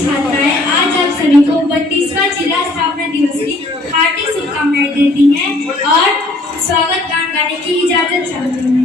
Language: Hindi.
छात्राएं आज आप सभी को 32वां जिला स्थापना दिवस की हार्दिक शुभकामनाएं देती हैं और स्वागत गान गाने की इजाजत चाहती हैं।